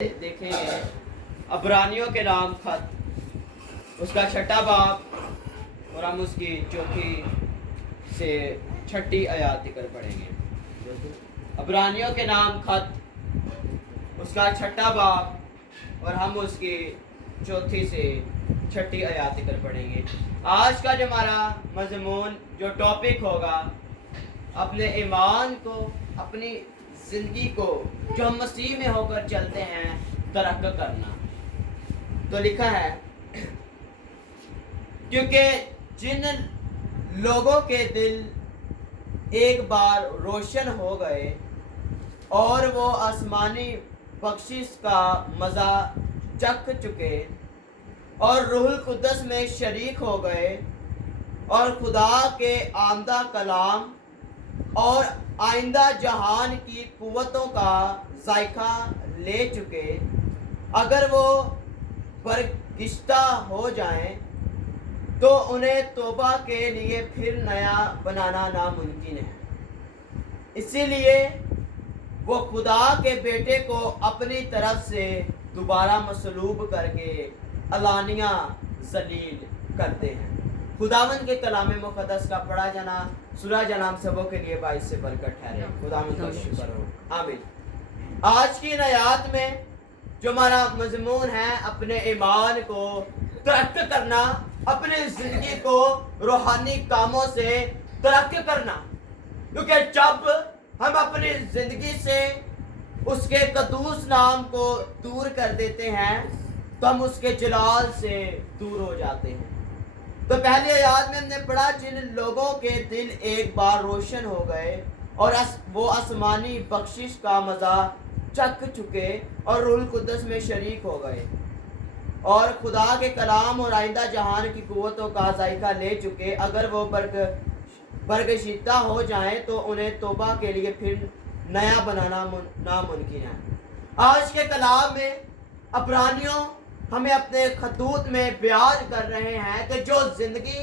देखेंगे अबरानियों के नाम खत, उसका छठा बाब और हम उसकी चौथी से छठी आयत तक पढ़ेंगे। अबरानियों के नाम खत, उसका छठा बाब और हम उसकी चौथी से छठी आयत तक पढ़ेंगे। आज का जो हमारा मजमून जो टॉपिक होगा, अपने ईमान को, अपनी जिंदगी को जो हम मसीह में होकर चलते हैं तरक्की करना। तो लिखा है, क्योंकि जिन लोगों के दिल एक बार रोशन हो गए और वो आसमानी बख्शिश का मज़ा चख चुके और रूहुल कुद्दस में शरीक हो गए और खुदा के आमदा कलाम और आइंदा जहान की कुव्वतों का जायका ले चुके, अगर वो बरगिश्ता हो जाएं तो उन्हें तौबा के लिए फिर नया बनाना नामुमकिन है। इसीलिए वो खुदा के बेटे को अपनी तरफ से दोबारा मसलूब करके अलानिया जलील करते हैं। खुदावंद के कलाम मुक़द्दस का पढ़ा जाना सूरह जनाम सबों के लिए बाइस से बरकत ठहरे। खुदावंद का शुक्र हो, आमीन। आज की आयत में जो हमारा मजमून है, अपने ईमान को तरक्की करना, अपनी जिंदगी को रूहानी कामों से तरक्की करना। क्योंकि जब हम अपनी जिंदगी से उसके कदूस नाम को दूर कर देते हैं तो हम उसके जलाल से दूर हो जाते हैं। तो पहले आयत में हमने पढ़ा, जिन लोगों के दिल एक बार रोशन हो गए और वो आसमानी बख्शिश का मज़ा चख चुके और रूहुल कुद्दस में शरीक हो गए और खुदा के कलाम और आइंदा जहान की कुव्वतों का जायका ले चुके, अगर वो बरगशीता हो जाएं तो उन्हें तौबा के लिए फिर नया बनाना नामुमकिन है। आज के कलाम में अबरानियों हमें अपने खतूत में बयान कर रहे हैं कि जो जिंदगी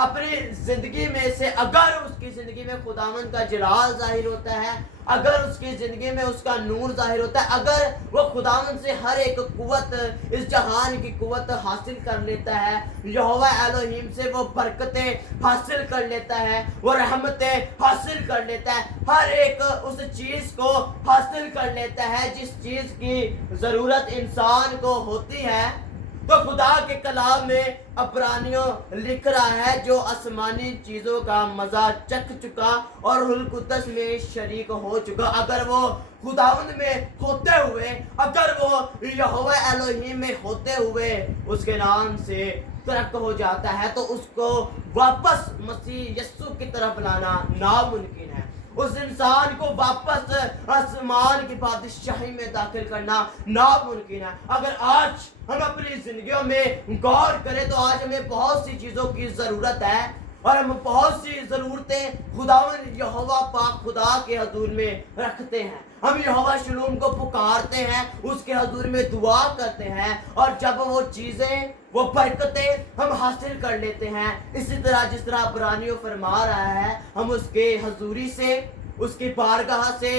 अपनी जिंदगी में से, अगर उसकी जिंदगी में खुदावंद का जलाल जाहिर होता है, अगर उसकी जिंदगी में उसका नूर जाहिर होता है, अगर वो खुदावंद से हर एक कुव्वत, इस जहान की कुव्वत हासिल कर लेता है, यहोवा एलोहीम से वो बरकतें हासिल कर लेता है, वो रहमतें हासिल कर लेता है, हर एक उस चीज को हासिल कर लेता है जिस चीज की जरूरत इंसान को होती है, तो खुदा के कलाम में अबरानियों लिख रहा है, जो आसमानी चीजों का मजा चख चुका और रूहुल कुद्दस में शरीक हो चुका, अगर वो खुदावंद में होते हुए, अगर वो यहोवा एलोहीम में होते हुए उसके नाम से तरक्की हो जाता है, तो उसको वापस मसीह यस्सु की तरफ लाना नामुमकिन है। उस इंसान को वापस आसमान की बादशाही में दाखिल करना नामुमकिन है। अगर आज हम अपनी जिंदगियों में गौर करें तो आज हमें बहुत सी चीजों की जरूरत है और हम बहुत सी जरूरतें खुदावंद यहोवा पाक खुदा के हजूर में रखते हैं। हम यहोवा शलूम को पुकारते हैं, उसके हजूर में दुआ करते हैं और जब वो चीजें, वो बरकतें हम हासिल कर लेते हैं, इसी तरह जिस तरह अबरानियों फरमा रहा है, हम उसके हजूरी से, उसकी बारगाह से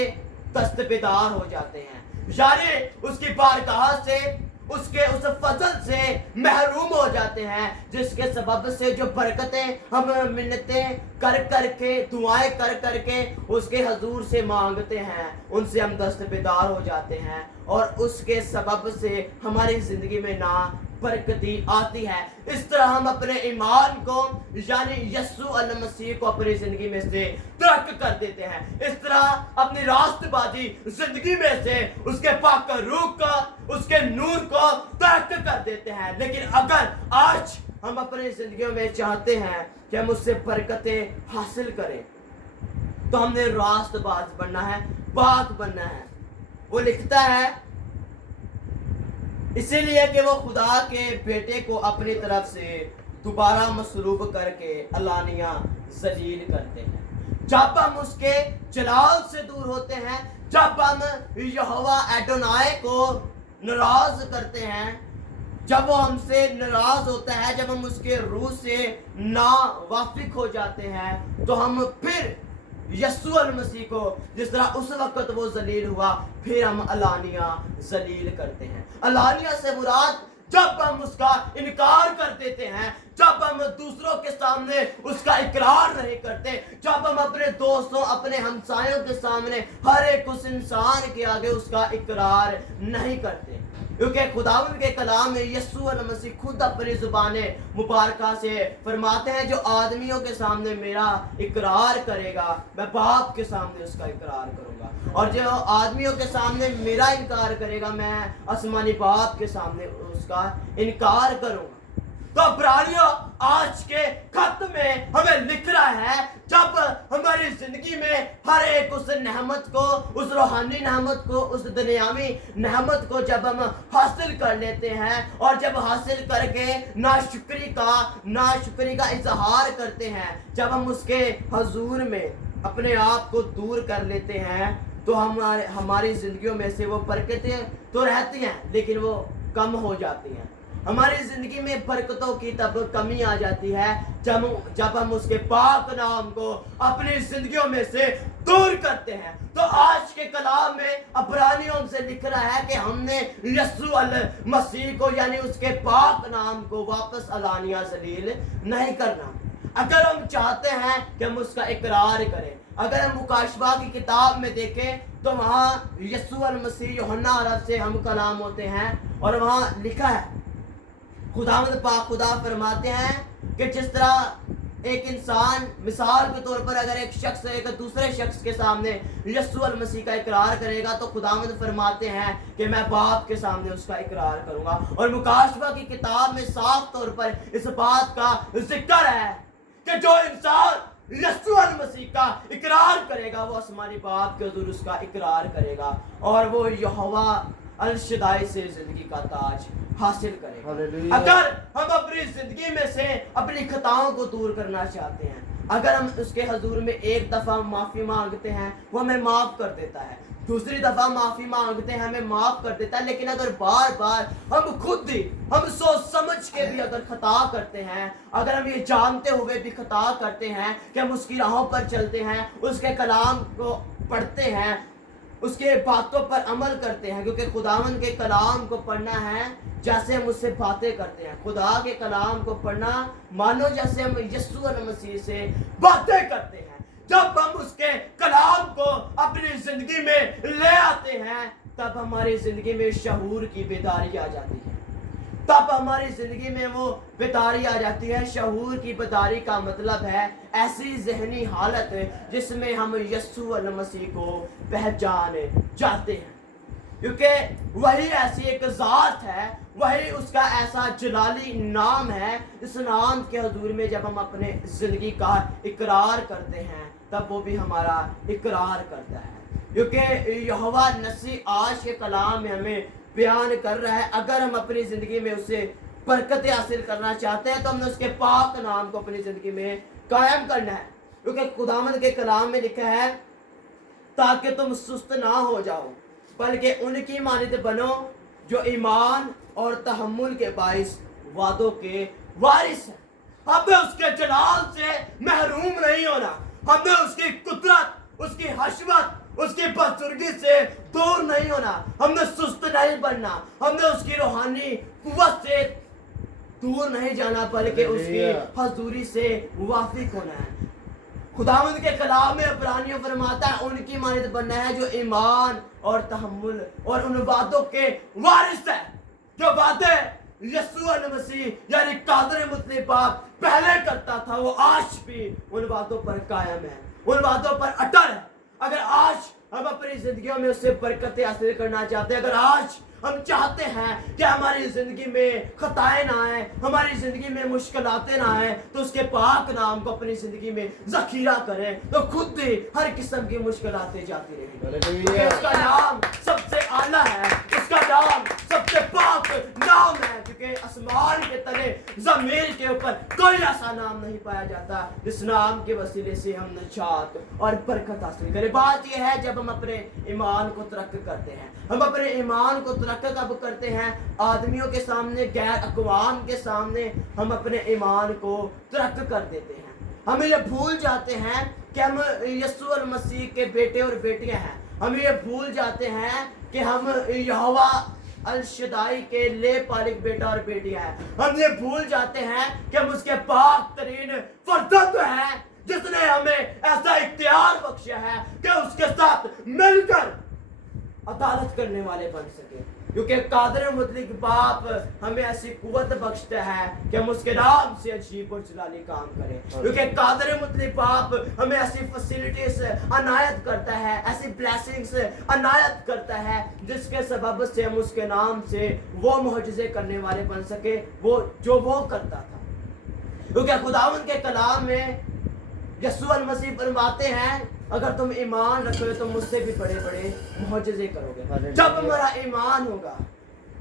दस्तबेदार हो जाते हैं, यानी उसकी बारगाह से, उसके उस फजल से महरूम हो जाते हैं, जिसके सबब से जो बरकतें हम मिन्नतें कर करके, दुआएं कर करके उसके हजूर से मांगते हैं, उनसे हम दस्तबेदार हो जाते हैं और उसके सबब से हमारी जिंदगी में ना बरकती आती है। इस तरह हम अपने ईमान को, यानी यस्सु अल मसीह को अपनी जिंदगी में से तरक्की कर देते हैं। इस तरह अपनी रास्तबाजी जिंदगी में से उसके पाक रूह का, उसके नूर को तरक्की कर देते हैं। लेकिन अगर आज हम अपनी जिंदगियों में चाहते हैं कि हम उससे बरकतें हासिल करें, तो हमने रास्तबाज बनना है, पाक बनना है। वो लिखता है, इसीलिए कि वो खुदा के बेटे को अपनी तरफ से दोबारा मसलूब करके अलानिया जलील करते हैं। जब हम उसके जलाल से दूर होते हैं, जब हम यहोवा एडोनाई को नाराज करते हैं, जब वो हमसे नाराज होता है, जब हम उसके रूह से ना वाफिक हो जाते हैं, तो हम फिर यस्सु अल मसीह को जिस तरह उस वक्त वो जलील हुआ, फिर हम अलानिया जलील करते हैं। अलानिया से मुराद जब हम उसका इनकार कर देते हैं, जब हम दूसरों के सामने उसका इकरार नहीं करते, जब हम अपने दोस्तों, अपने हमसायों के सामने, हर एक उस इंसान के आगे उसका इकरार नहीं करते। क्योंकि खुदावंद के कलाम में यस्सु अल मसीह खुद अपनी जुबाने मुबारका से फरमाते हैं, जो आदमियों के सामने मेरा इकरार करेगा, मैं बाप के सामने उसका इकरार करूंगा, और जो आदमियों के सामने मेरा इनकार करेगा, मैं आसमानी बाप के सामने उसका इनकार करूंगा। तो इब्रानियों आज के खत में हमें लिख रहा है, जब हमारी जिंदगी में हर एक उस नेमत को, उस रूहानी नेमत को, उस दुनियावी नेमत को जब हम हासिल कर लेते हैं, और जब हासिल करके नाशुक्री का इजहार करते हैं, जब हम उसके हजूर में अपने आप को दूर कर लेते हैं, तो हमारी जिंदगियों में से वो बरकतें तो रहती हैं, लेकिन वो कम हो जाती हैं। हमारी जिंदगी में बरकतों की तब कमी आ जाती है जब हम उसके पाक नाम को अपनी जिंदगियों में से दूर करते हैं। तो आज के कलाम में इब्रानियों से लिख रहा है कि हमने यस्सु अल मसीह को, यानी उसके पाक नाम को वापस अलानिया जलील नहीं करना। अगर हम चाहते हैं कि हम उसका इकरार करें, अगर हम मुकाशवा की किताब में देखें तो वहाँ यस्सु अल मसीह यूहन्ना अरब से हम कलाम होते हैं, और वहाँ लिखा है, खुदावंद पाक खुदा फरमाते हैं कि जिस तरह एक इंसान मिसाल के तौर पर अगर एक शख्स एक दूसरे शख्स के सामने यस्सु अल मसीह का इकरार करेगा, तो खुदावंद फरमाते हैं कि मैं बाप के सामने उसका इकरार करूंगा। और मुकाशवा की किताब में साफ तौर पर इस बात का जिक्र है कि जो इंसान यस्सु अल मसीह का इकरार करेगा, वो आसमानी बाप के हुजूर उसका इकरार करेगा, और वो यहोवा अल शदाई से जिंदगी का ताज हासिल करेगा। अगर हम अपनी जिंदगी में से अपनी खताओं को दूर करना चाहते हैं, अगर हम उसके हजूर में एक दफा माफी मांगते हैं, वो हमें माफ कर देता है, दूसरी दफा माफी मांगते हैं, हमें माफ कर देता है। लेकिन अगर बार बार हम खुद ही हम सोच समझ के भी अगर खता करते हैं, अगर हम ये जानते हुए भी खता करते हैं कि हम उसकी राहों पर चलते हैं, उसके कलाम को पढ़ते हैं, उसके बातों पर अमल करते हैं, क्योंकि खुदावंद के कलाम को पढ़ना है जैसे हम उससे बातें करते हैं। खुदा के कलाम को पढ़ना मानो जैसे हम यस्सु अल मसीह से बातें करते हैं। जब हम उसके कलाम को अपनी जिंदगी में ले आते हैं, तब हमारी जिंदगी में शऊर की बेदारी आ जाती है, तब हमारी जिंदगी में वो बेदारी आ जाती है। शऊर की बेदारी का मतलब है ऐसी जहनी हालत जिसमें हम यस्सु अल मसीह को पहचान जाते हैं, क्योंकि वही ऐसी एक ज़ात है, वही उसका ऐसा जलाली नाम है। इस नाम के हुजूर में जब हम अपने जिंदगी का इकरार करते हैं, तब वो भी हमारा इकरार करता है, क्योंकि यहोवा नसीह आज के कलाम में हमें बयान कर रहा है, अगर हम अपनी जिंदगी में उससे बरकतें हासिल करना चाहते हैं, तो हमने उसके पाक नाम को अपनी जिंदगी में कायम करना है। क्योंकि खुदावंद के कलाम में लिखा है, ताकि तुम सुस्त ना हो जाओ, बल्कि उनकी मानद बनो जो ईमान और तहम्मुल के बाइस वादों के वारिस हैं। हमें उसके जलाल से महरूम नहीं होना, हमें उसकी कुदरत, उसकी हशमत, उसकी बुजुर्गी से दूर नहीं होना, हमने सुस्त नहीं बनना, हमने उसकी रूहानी कुव्वत से दूर नहीं जाना, बल्कि उसकी हजूरी से वाफिक होना है। खुदावंद के कलाम में इब्रानियों फरमाता है, उनकी मानद बनना है जो ईमान और तहम्मुल और उन वादों के वारिस है, जो वादे यस्सु अल मसीह यानी कादर मुतलिब बाप पहले करता था, वो आज भी उन वादों पर कायम है, उन वादों पर अटल है। अगर आज हम अपनी जिंदगियों में उससे बरकतें हासिल करना चाहते हैं, अगर आज हम चाहते हैं कि हमारी जिंदगी में खताएं ना आए, हमारी जिंदगी में मुश्किलातें ना आए, तो उसके पाक नाम को अपनी जिंदगी में जखीरा करें, तो खुद ही हर किस्म की मुश्किलातें जाती रहेंगी। उसका नाम सबसे आला है, उसका नाम सबसे पाक नाम है, क्योंकि आसमान के तले जमीन के ऊपर कोई ऐसा नाम नहीं पाया जाता जिस नाम के वसीले से हम निजात और बरकत हासिल करें। बात यह है, जब हम अपने ईमान को तरक्की करते हैं, हम अपने ईमान को तरक्की कब करते हैं? आदमियों के सामने, गैर अक़वाम के सामने हम अपने ईमान को तरक्की कर देते हैं। हम ये भूल जाते हैं कि हम यीशु मसीह के बेटे और बेटियां हैं। हम ये भूल जाते हैं कि हम यहोवा अल शदाई के ले पालिक बेटा और बेटियां हैं। हम ये भूल जाते हैं कि हम उसके पाक तरीन फर्जंद हैं, जिसने हमें ऐसा इख्तियार बख्शा है कि उसके साथ मिलकर अदालत करने वाले बन सके। क्योंकि कादिर मुतलक बाप हमें ऐसी कुव्वत बख्शता है कि हम उसके नाम से अजीब और जलाली काम करें। क्योंकि कादिर मुतलक बाप हमें ऐसी फैसिलिटीज अनायत करता है, ऐसी ब्लेसिंग्स अनायत करता है, जिसके सबब से हम उसके नाम से वो मुअजिज़े करने वाले बन सके वो जो वो करता था। क्योंकि खुदावंद के कलाम में यीशु मसीह फरमाते हैं, अगर तुम ईमान रखोगे तो मुझसे भी बड़े बड़े मुअजिज़े करोगे। जब हमारा ईमान होगा,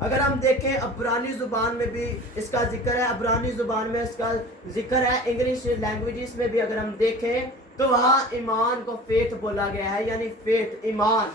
अगर हम देखें अब्रानी ज़ुबान में भी इसका जिक्र है, अब्रानी ज़ुबान में इसका जिक्र है, इंग्लिश लैंग्वेजेस में भी अगर हम देखें तो वहाँ ईमान को फेथ बोला गया है, यानी फेथ ईमान।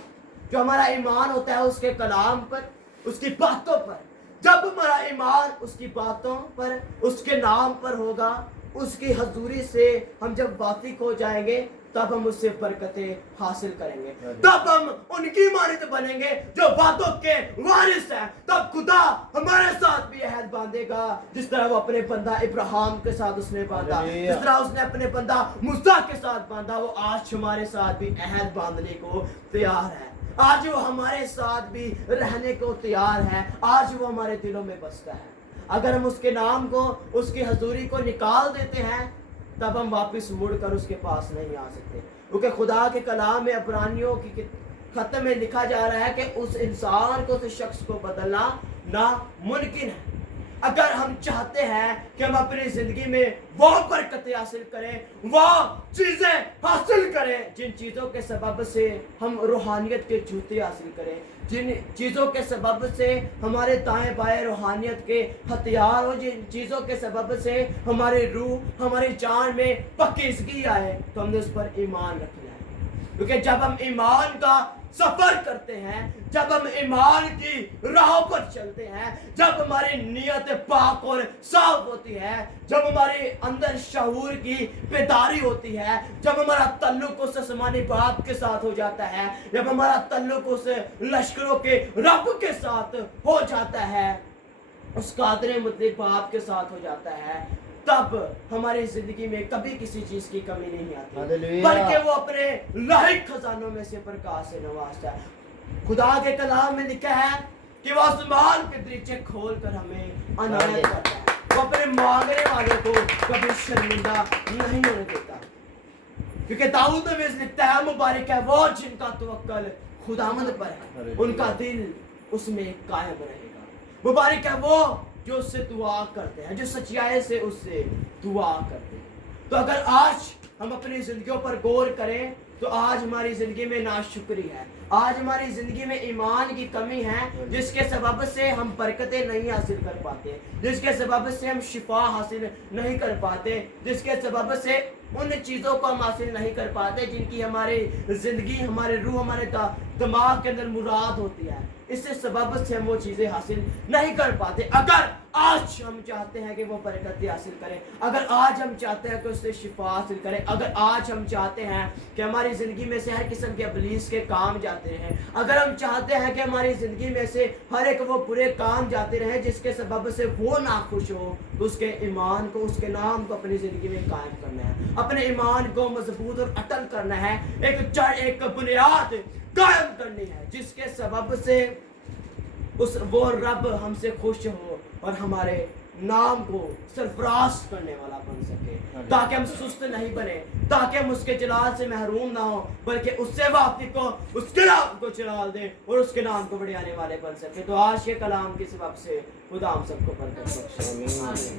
जो हमारा ईमान होता है उसके कलाम पर, उसकी बातों पर। जब हमारा ईमान उसकी बातों पर, उसके नाम पर होगा, उसकी हजूरी से हम जब वाफिक हो जाएंगे, तब हम उससे बरकतें हासिल करेंगे, तब हम उनकी मानद बनेंगे जो बातों के वारिस हैं। तब खुदा हमारे साथ भी अहद बांधेगा, जिस तरह वो अपने बंदा इब्राहिम के साथ उसने बांधा, जिस तरह उसने अपने बंदा मूसा के साथ बांधा, वो आज हमारे साथ भी अहद बांधने को तैयार है। आज वो हमारे साथ भी रहने को तैयार है। आज वो हमारे दिलों में बसता है। अगर हम उसके नाम को, उसकी हजूरी को निकाल देते हैं, तब हम वापस मुड़कर उसके पास नहीं आ सकते। क्योंकि खुदा के कलाम में अब्रानियों की खत में लिखा जा रहा है कि उस इंसान को, उस शख्स को बदलना नामुमकिन है। अगर हम चाहते हैं कि हम अपनी जिंदगी में वो बरकतें हासिल करें, वो चीजें हासिल करें जिन चीजों के सबब से हम रूहानियत के जूते हासिल करें, जिन चीजों के सबब से हमारे दाएं बाएं रूहानियत के हथियार हो, जिन चीजों के सबब से हमारी रूह, हमारी जान में पाकीज़गी आए, तो हमने उस पर ईमान रखना है। क्योंकि जब हम ईमान का सफर करते हैं, जब हम ईमान की राह पर चलते हैं, जब हमारी नीयत पाक और साफ होती है, जब हमारे अंदर शऊर की बेदारी होती है, जब हमारा ताल्लुक उस आसमानी बाप के साथ हो जाता है, जब हमारा ताल्लुक उस लश्करों के रब के साथ हो जाता है, उस कादिर मुतलक बाप के साथ हो जाता है, तब हमारी जिंदगी में कभी किसी चीज की कमी नहीं आती, बल्कि वो अपने लायक खजानों में से प्रकाश से नवाजता है। खुदा के कलाम में लिखा है कि वो आसमान के दरीचे खोल कर हमें अनायत करता है। वो अपने मांगने वाले को कभी शर्मिंदा नहीं होने देता। क्योंकि दाऊद में लिखता है, मुबारक है वो जिनका तवक्कल खुदावंद पर है, उनका दिल उसमें कायम रहेगा। मुबारक है वो जो उससे दुआ करते हैं, जो सच्चाई से उससे दुआ करते हैं। तो अगर आज हम अपनी जिंदगियों पर गौर करें, तो आज हमारी जिंदगी में नाशुक्री है, आज हमारी जिंदगी में ईमान की कमी है, जिसके सबब से हम बरकतें नहीं हासिल कर पाते, जिसके सबब से हम शिफा हासिल नहीं कर पाते, जिसके सबब से उन चीज़ों को हम हासिल नहीं कर पाते जिनकी हमारी जिंदगी, हमारे रूह, हमारे दिमाग के अंदर मुराद होती है। इससे सबब से हम वो चीज़ें हासिल नहीं कर पाते। अगर आज हम चाहते हैं कि वो बरकतें हासिल करें, अगर आज हम चाहते हैं कि उससे शिफा हासिल करें, अगर आज हम चाहते हैं कि हमारी ज़िंदगी में से हर किस्म के इब्लीस के काम जाते रहें, अगर हम चाहते हैं कि हमारी ज़िंदगी में से हर एक वो बुरे काम जाते रहें जिसके सबब से वो नाखुश हो, तो उसके ईमान को, उसके नाम को अपनी ज़िंदगी में कायम करना है, अपने ईमान को मजबूत और अटल करना है, एक बुनियाद कायम करनी है, जिसके सबब से वो रब हमसे खुश हो और हमारे नाम को सरफराज करने वाला बन सके, ताकि हम सुस्त नहीं बने, ताकि हम उसके जलाल से महरूम ना हो, बल्कि उससे वाफिक हो, उसके नाम को जलाल दें और उसके नाम को बढ़ाने वाले बन सके। तो आज के कलाम के सबब से खुदा हम सबको बरकत बख्शे। आमीन।